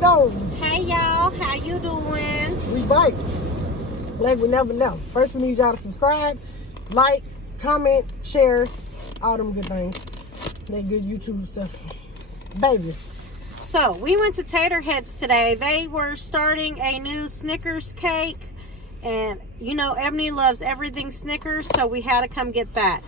though? Hey y'all, how you doing? We bite. Like we never know. First we need y'all to subscribe, like, comment, share, all them good things. That good YouTube stuff. Baby. So, we went to Tater Headz today. They were starting a new Snickers cake. And, you know, Ebony loves everything Snickers, so we had to come get that.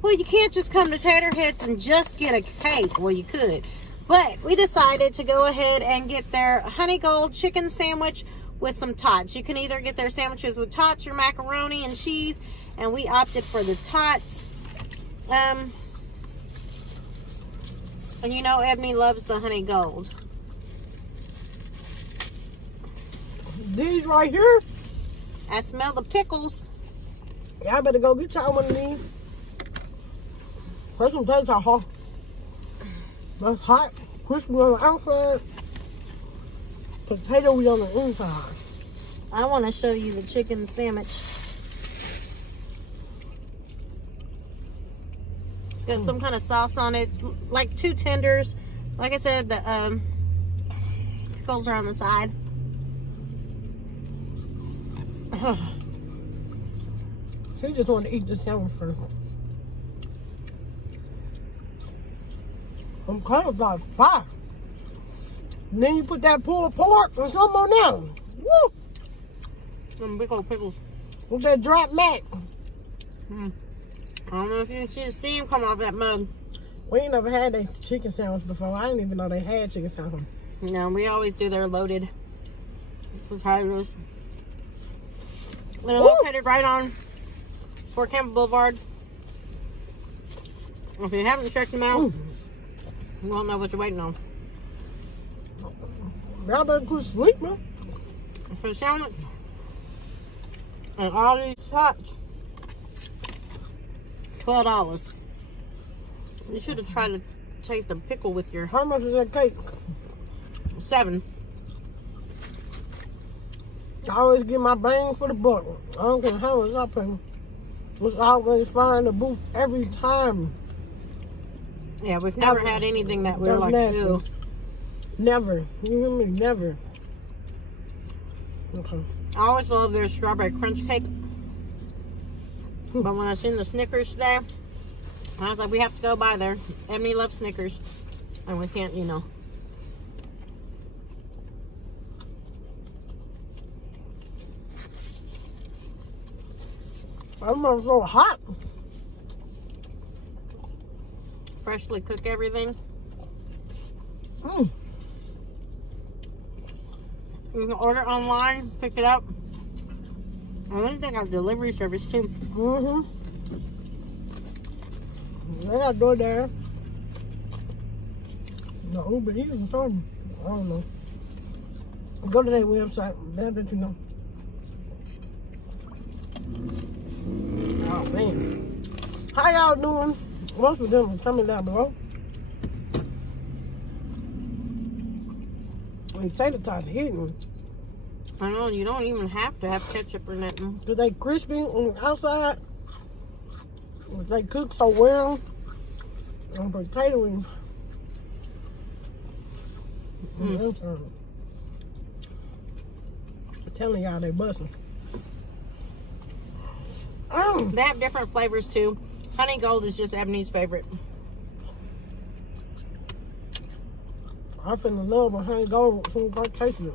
Well, you can't just come to Tater Headz and just get a cake. Well, you could. But we decided to go ahead and get their honey gold chicken sandwich with some Tots. You can either get their sandwiches with Tots or macaroni and cheese. And we opted for the Tots. And you know Ebony loves the honey gold. These right here. I smell the pickles. Y'all better go get y'all one of these. First one tastes are hot. That's hot. Crispy on the outside. Potato on the inside. I want to show you the chicken sandwich. It's got some kind of sauce on it. It's like 2 tenders. Like I said, the pickles are on the side. She just want to eat the sandwich first. I'm kind of about 5. And then you put that pulled pork and some on there. Woo! Some big old pickles. With that drop mac. I don't know if you can see the steam come off that mug. We ain't never had a chicken sandwich before. I didn't even know they had chicken sandwich. No, we always do their loaded potatoes. They're located right on Fort Campbell Boulevard. If you haven't checked them out, you won't know what you're waiting on. Y'all better go to sleep, man. For the sandwich and all these Tots, $12. You should have tried to taste a pickle with your How much is that cake? 7. I always get my bang for the buck. I don't care how much I pay. It's always fine the booth every time. Yeah, we've never had anything that we were That's like, nasty. ew. Never. You hear me? Never. Okay. I always love their strawberry crunch cake. But when I seen the Snickers today, I was like, we have to go by there. Ebony loves Snickers. And we can't, you know. I'm not so hot. Freshly cook everything. Mm. You can order online, pick it up. I think they got delivery service too. Mm-hmm. They got door there. No Uber Eats or something. I don't know. Go to their website. They'll let you know. Oh man. How y'all doing? Most of them are coming down below. When tater tots hitting. I know, you don't even have to have ketchup or nothing. Cause they crispy on the outside. They cook so well. And potato and I'm telling y'all they busting. They have different flavors too. Honey gold is just Ebony's favorite. I finna love my honey gold as soon as I taste it.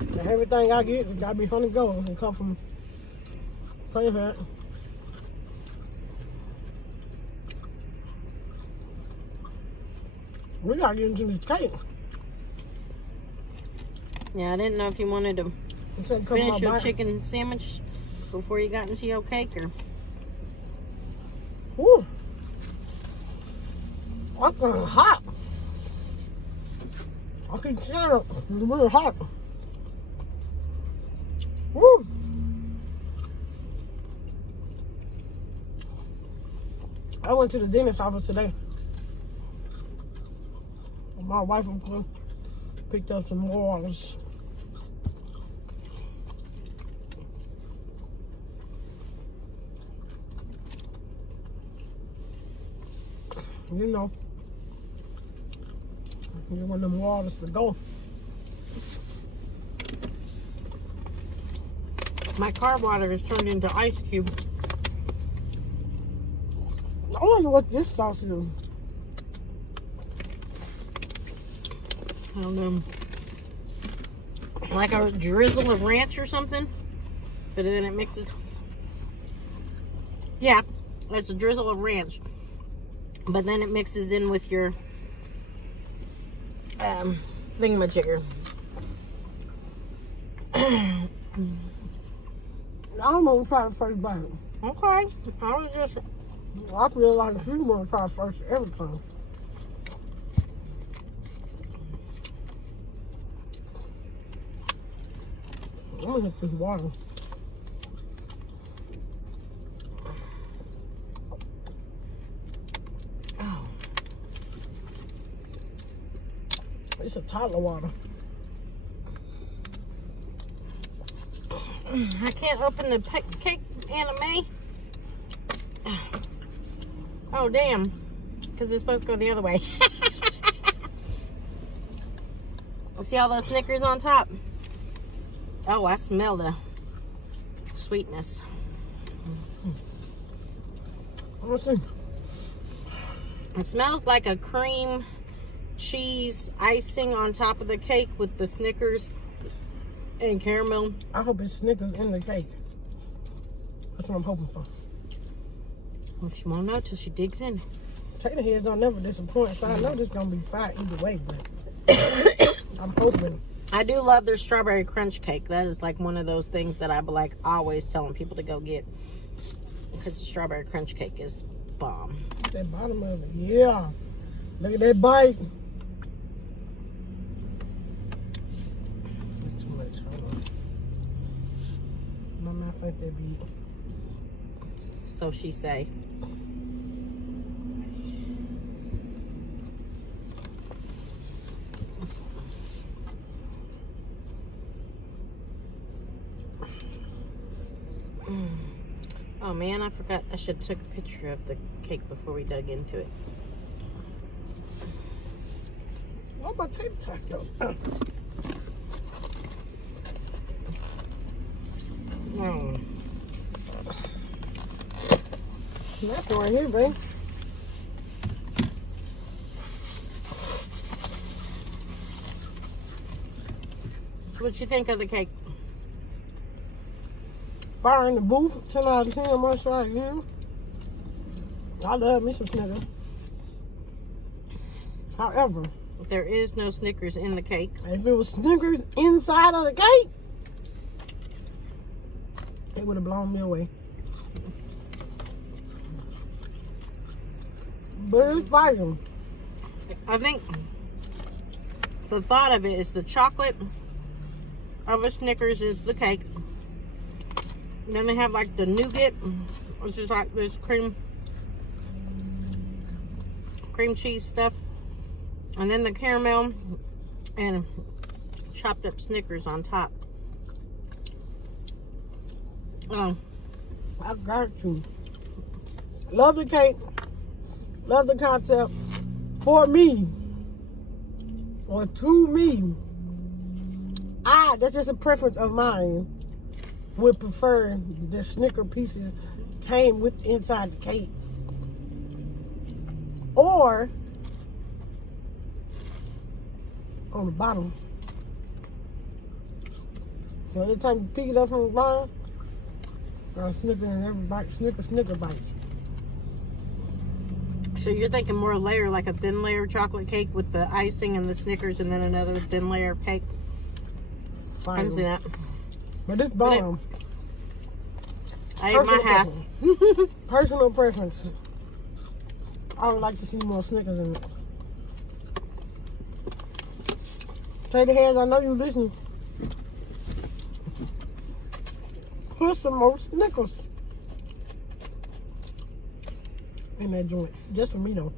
And everything I get, it gotta be honey gold and come from Tater Headz. We gotta get into this cake. Yeah, I didn't know if you wanted to finish your chicken sandwich before you got into your cake or. Woo! That's kind of hot. I can tell it. It's really hot. Woo! I went to the dentist office today. My wife picked up some walls. You know, You want them waters to go. My car water is turned into ice cube. I wonder what this sauce is. I don't know. Like a drizzle of ranch or something. But then it mixes. Yeah, it's a drizzle of ranch. But then it mixes in with your thingamajigger. I don't want to try the first bite. Okay. I was just. I feel like she want to try first every time. I'm gonna hit this water. Oh. It's a toddler water. I can't open the cake anime. Oh, damn. Because it's supposed to go the other way. See all those Snickers on top? Oh, I smell the sweetness. Let's see. It smells like a cream cheese icing on top of the cake with the Snickers and caramel. I hope it's Snickers in the cake. That's what I'm hoping for. Well, she won't know till she digs in. Tater Headz don't never disappoint, so I know this gonna be fire either way, but I'm hoping. I do love their strawberry crunch cake. That is like one of those things that I be like always telling people to go get, because the strawberry crunch cake is bomb. That bottom of it, yeah. Look at that bite. That's too much. Hold on. My mouth ain't that big. So she say. Oh man, I forgot. I should have took a picture of the cake before we dug into it. What about tater tots go? Oh. That's right here, babe. What you think of the cake? Fire in the booth, 10 out of 10 on my side, you know? I love me some Snickers. However, There is no Snickers in the cake. if it was Snickers inside of the cake, it would have blown me away. But it's fire. I think the thought of it is the chocolate of a Snickers is the cake. Then they have like the nougat, which is like this cream cheese stuff. And then the caramel and chopped up Snickers on top. Oh, I got you. Love the cake. Love the concept. For me, or to me, that's just a preference of mine, would prefer the Snicker pieces came with inside the cake. Or on the bottom. So every time you pick it up from the bottom, got a Snicker in every bite. Snicker bites. so you're thinking more layer, like a thin layer chocolate cake with the icing and the Snickers, and then another thin layer of cake. I can see that. But this bottom, I ate my half. personal preference. I would like to see more Snickers in it. Tater Headz, I know you listening. Put some more Snickers in that joint. Just for me though.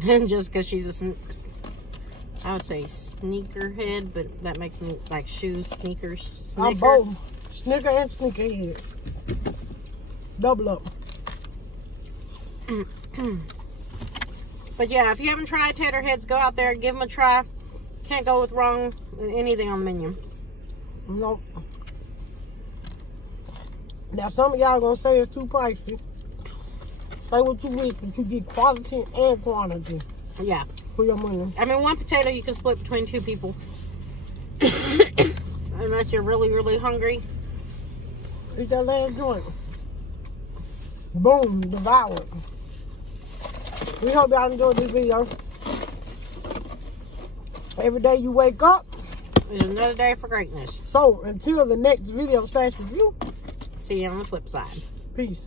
Just because she's I would say sneakerhead, but that makes me like shoes, sneakers, Snicker. I'm both. Snicker and Snickerhead. Double up. But yeah, if you haven't tried Tater Headz, go out there and give them a try. Can't go with wrong with anything on the menu. Nope. Now, some of y'all gonna say it's too pricey. Say what you wish, but you get quality and quantity Yeah. for your money. I mean, one potato you can split between 2 people. Unless you're really, really hungry. Eat that last joint. Boom, devoured. We hope y'all enjoyed this video. Every day you wake up It's another day for greatness. So, until the next video / review, See you on the flip side. peace.